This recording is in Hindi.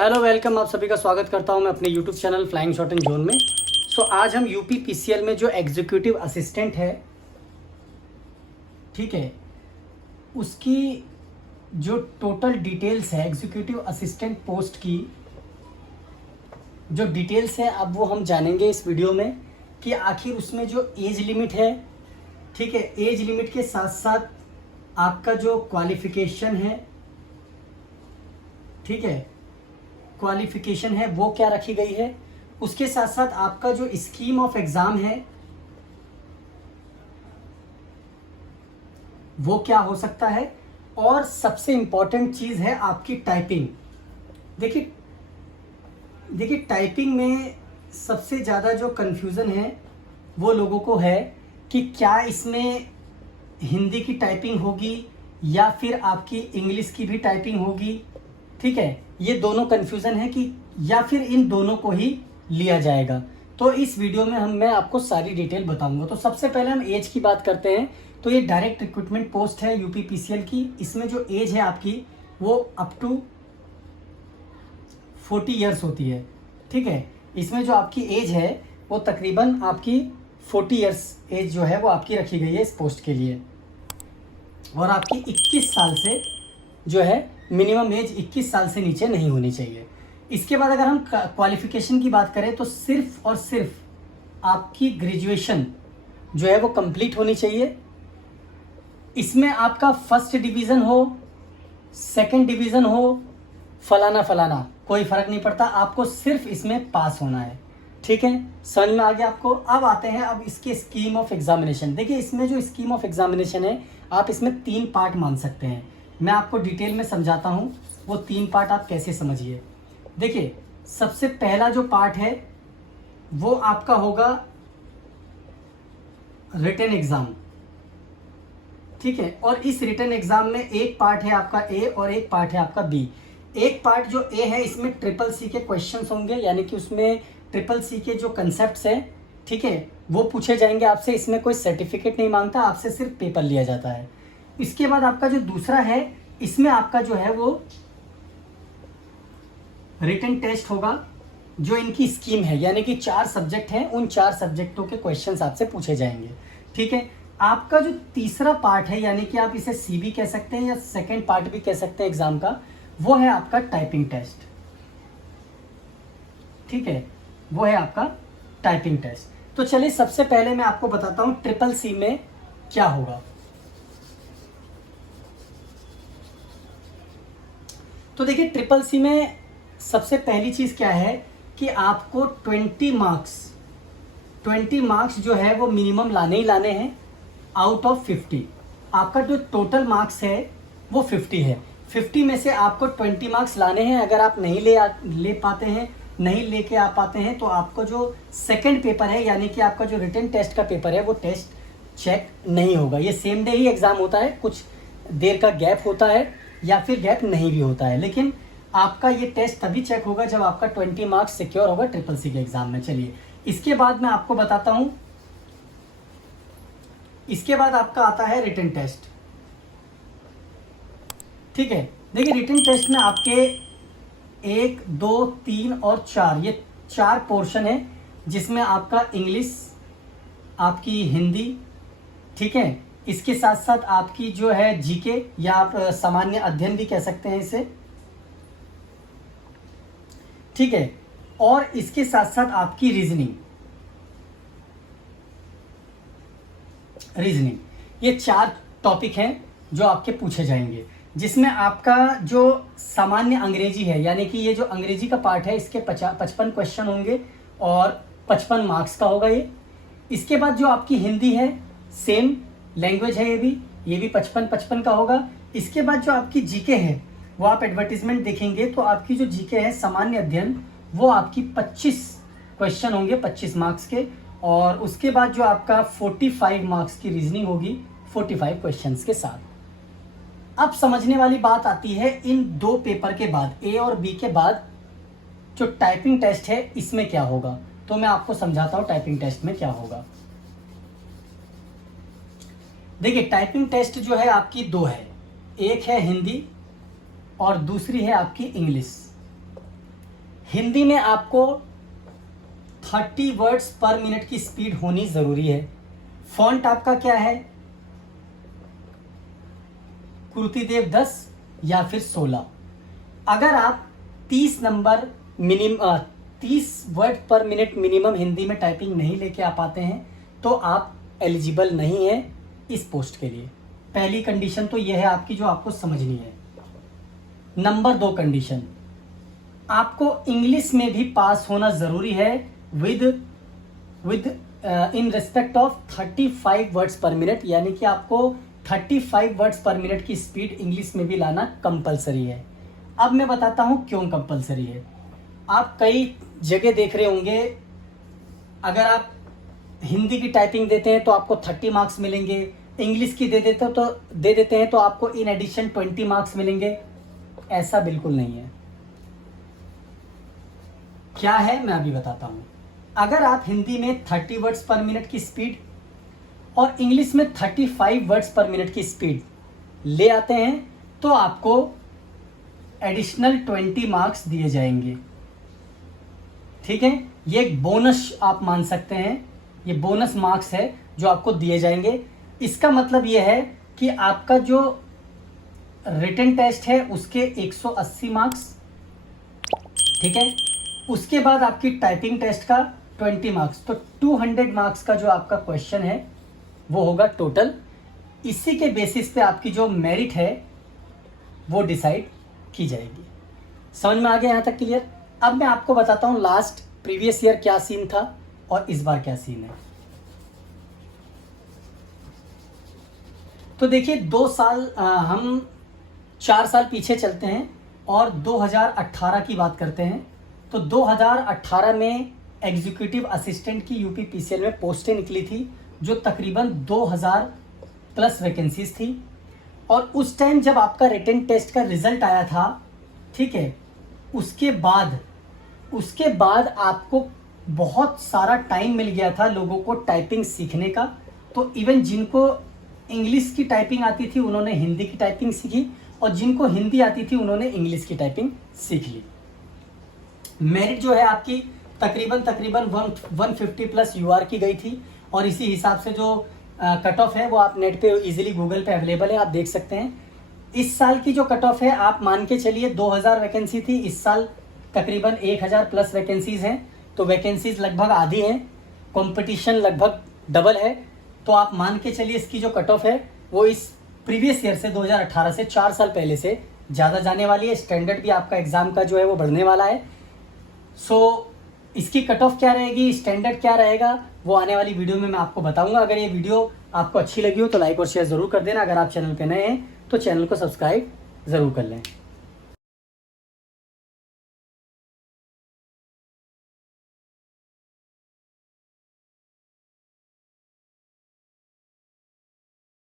हेलो वेलकम, आप सभी का स्वागत करता हूं मैं अपने YouTube channel flying shot and zone में। आज हम यूपी पीसीएल में जो एग्जीक्यूटिव असिस्टेंट है, ठीक है, उसकी जो टोटल डिटेल्स है एग्जीक्यूटिव असिस्टेंट पोस्ट की जो डिटेल्स है अब वो हम जानेंगे इस वीडियो में कि आखिर उसमें जो एज लिमिट है, ठीक है, एज लिमिट के साथ साथ आपका जो क्वालिफिकेशन है, ठीक है, क्वालिफिकेशन है वो क्या रखी गई है, उसके साथ साथ आपका जो स्कीम ऑफ एग्जाम है वो क्या हो सकता है, और सबसे इंपॉर्टेंट चीज है आपकी टाइपिंग। देखिए टाइपिंग में सबसे ज़्यादा जो कंफ्यूजन है वो लोगों को है कि क्या इसमें हिंदी की टाइपिंग होगी या फिर आपकी इंग्लिश की भी टाइपिंग होगी, ठीक है, ये दोनों कंफ्यूजन है कि या फिर इन दोनों को ही लिया जाएगा। तो इस वीडियो में मैं आपको सारी डिटेल बताऊंगा। तो सबसे पहले हम एज की बात करते हैं। तो ये डायरेक्ट रिक्रूटमेंट पोस्ट है यूपी पीसीएल की। इसमें जो एज है आपकी वो अप टू 40 ईयर्स होती है, ठीक है। इसमें जो आपकी एज है वो तकरीबन आपकी 40 ईयर्स एज जो है वो आपकी रखी गई है इस पोस्ट के लिए, और आपकी 21 साल से जो है मिनिमम एज 21 साल से नीचे नहीं होनी चाहिए। इसके बाद अगर हम क्वालिफिकेशन की बात करें तो सिर्फ और सिर्फ आपकी ग्रेजुएशन जो है वो कंप्लीट होनी चाहिए। इसमें आपका फर्स्ट डिवीज़न हो, सेकंड डिवीज़न हो, फलाना फलाना कोई फ़र्क नहीं पड़ता, आपको सिर्फ इसमें पास होना है, ठीक है। समझ में आ गया आपको। अब आते हैं अब इसके स्कीम ऑफ एग्जामिनेशन। देखिए इसमें जो स्कीम ऑफ एग्जामिनेशन है आप इसमें 3 पार्ट मान सकते हैं। मैं आपको डिटेल में समझाता हूँ वो 3 पार्ट आप कैसे समझिए। देखिए सबसे पहला जो पार्ट है वो आपका होगा रिटन एग्जाम, ठीक है। और इस रिटन एग्जाम में एक पार्ट है आपका ए और एक पार्ट है आपका बी। एक पार्ट जो ए है इसमें ट्रिपल सी के क्वेश्चंस होंगे, यानी कि उसमें ट्रिपल सी के जो कंसेप्ट्स हैं, ठीक है, वो पूछे जाएंगे आपसे। इसमें कोई सर्टिफिकेट नहीं मांगता, आपसे सिर्फ पेपर लिया जाता है। इसके बाद आपका जो दूसरा है इसमें आपका जो है वो रिटन टेस्ट होगा, जो इनकी स्कीम है, यानी कि 4 सब्जेक्ट हैं, उन 4 सब्जेक्टों के क्वेश्चंस आपसे पूछे जाएंगे, ठीक है। आपका जो तीसरा पार्ट है, यानी कि आप इसे सी भी कह सकते हैं या सेकेंड पार्ट भी कह सकते हैं एग्जाम का, वो है आपका टाइपिंग टेस्ट, ठीक है, वो है आपका टाइपिंग टेस्ट। तो चलिए सबसे पहले मैं आपको बताता हूं ट्रिपल सी में क्या होगा। तो देखिए ट्रिपल सी में सबसे पहली चीज क्या है कि आपको 20 मार्क्स जो है वो मिनिमम लाने ही लाने हैं आउट ऑफ 50। आपका जो टोटल मार्क्स है वो 50 है। 50 में से आपको 20 मार्क्स लाने हैं। अगर आप नहीं ले पाते हैं, नहीं लेके आ पाते हैं, तो आपको जो सेकंड पेपर है, यानी कि आपका जो रिटन टेस्ट का पेपर है, वो टेस्ट चेक नहीं होगा। ये सेम डे ही एग्जाम होता है, कुछ देर का गैप होता है या फिर गैप नहीं भी होता है, लेकिन आपका ये टेस्ट तभी चेक होगा जब आपका 20 मार्क्स सिक्योर होगा ट्रिपल सी के एग्जाम में। चलिए इसके बाद मैं आपको बताता हूं, इसके बाद आपका आता है रिटन टेस्ट, ठीक है। देखिए रिटन टेस्ट में आपके 1, 2, 3 और 4 ये 4 पोर्शन है, जिसमें आपका इंग्लिश, आपकी हिंदी, ठीक है, इसके साथ साथ आपकी जो है जीके या आप सामान्य अध्ययन भी कह सकते हैं इसे, ठीक है, और इसके साथ साथ आपकी रीजनिंग, ये 4 टॉपिक हैं जो आपके पूछे जाएंगे, जिसमें आपका जो सामान्य अंग्रेजी है, यानी कि ये जो अंग्रेजी का पार्ट है, इसके 55 क्वेश्चन होंगे और 55 मार्क्स का होगा ये। इसके बाद जो आपकी हिंदी है, सेम लैंग्वेज है, ये भी 55 का होगा। इसके बाद जो आपकी जीके है, वो आप एडवर्टीजमेंट देखेंगे तो आपकी जो जीके है सामान्य अध्ययन, वो आपकी 25 क्वेश्चन होंगे 25 मार्क्स के, और उसके बाद जो आपका 45 मार्क्स की रीजनिंग होगी 45 क्वेश्चंस के साथ। अब समझने वाली बात आती है इन 2 पेपर के बाद, ए और बी के बाद जो टाइपिंग टेस्ट है इसमें क्या होगा। तो मैं आपको समझाता हूं टाइपिंग टेस्ट में क्या होगा। देखिए टाइपिंग टेस्ट जो है आपकी 2 है, एक है हिंदी और दूसरी है आपकी इंग्लिश, हिंदी में आपको 30 वर्ड्स पर मिनट की स्पीड होनी ज़रूरी है। फॉन्ट आपका क्या है, कुर्तीदेव 10 या फिर 16। अगर आप 30 नंबर 30 वर्ड पर मिनट मिनिमम हिंदी में टाइपिंग नहीं लेके आ पाते हैं तो आप एलिजिबल नहीं है इस पोस्ट के लिए। पहली कंडीशन तो यह है आपकी, जो आपको समझनी है। नंबर 2 कंडीशन, आपको इंग्लिश में भी पास होना ज़रूरी है with in respect of 35 words पर मिनट, यानी कि आपको 35 वर्ड्स पर मिनट की स्पीड इंग्लिश में भी लाना कंपलसरी है। अब मैं बताता हूँ क्यों कंपलसरी है। आप कई जगह देख रहे होंगे, अगर आप हिंदी की टाइपिंग देते हैं तो आपको 30 मार्क्स मिलेंगे, इंग्लिश की दे देते हैं तो आपको इन एडिशन 20 मार्क्स मिलेंगे। ऐसा बिल्कुल नहीं है। क्या है मैं अभी बताता हूँ। अगर आप हिंदी में 30 वर्ड्स पर मिनट की स्पीड और इंग्लिश में 35 वर्ड्स पर मिनट की स्पीड ले आते हैं तो आपको एडिशनल 20 मार्क्स दिए जाएंगे। ठीक है, ये एक बोनस आप मान सकते हैं, ये बोनस मार्क्स है जो आपको दिए जाएंगे। इसका मतलब ये है कि आपका जो रिटन टेस्ट है उसके 180 मार्क्स, ठीक है, उसके बाद आपकी टाइपिंग टेस्ट का 20 मार्क्स, तो 200 मार्क्स का जो आपका क्वेश्चन है वो होगा टोटल। इसी के बेसिस पे आपकी जो मेरिट है वो डिसाइड की जाएगी। समझ में आ गया यहाँ तक क्लियर? अब मैं आपको बताता हूँ लास्ट प्रीवियस ईयर क्या सीन था और इस बार क्या सीन है। तो देखिए 2 साल हम 4 साल पीछे चलते हैं और 2018 की बात करते हैं। तो 2018 में एग्जीक्यूटिव असिस्टेंट की यूपी पीसीएल में पोस्टें निकली थी जो तकरीबन 2000 प्लस वैकेंसीज थी। और उस टाइम जब आपका रिटन टेस्ट का रिजल्ट आया था, ठीक है, उसके बाद आपको बहुत सारा टाइम मिल गया था लोगों को टाइपिंग सीखने का। तो इवन जिनको इंग्लिश की टाइपिंग आती थी उन्होंने हिंदी की टाइपिंग सीखी और जिनको हिंदी आती थी उन्होंने इंग्लिश की टाइपिंग सीख ली। मेरिट जो है आपकी तकरीबन 150 प्लस यूआर की गई थी और इसी हिसाब से जो कट ऑफ है वो आप नेट पे इजीली गूगल पे अवेलेबल है, आप देख सकते हैं। इस साल की जो कट ऑफ है आप मान के चलिए 2000 वैकेंसी थी, इस साल तकरीबन 1000 प्लस वैकेंसीज हैं, तो वैकेंसीज लगभग आधी हैं, कंपटीशन लगभग डबल है। तो आप मान के चलिए इसकी जो कट ऑफ है वो इस प्रीवियस ईयर से 2018 से 4 साल पहले से ज़्यादा जाने वाली है। स्टैंडर्ड भी आपका एग्ज़ाम का जो है वो बढ़ने वाला है। सो इसकी कट ऑफ क्या रहेगी, स्टैंडर्ड क्या रहेगा, वो आने वाली वीडियो में मैं आपको बताऊंगा। अगर ये वीडियो आपको अच्छी लगी हो तो लाइक और शेयर ज़रूर कर देना। अगर आप चैनल पे नए हैं तो चैनल को सब्सक्राइब ज़रूर कर लें।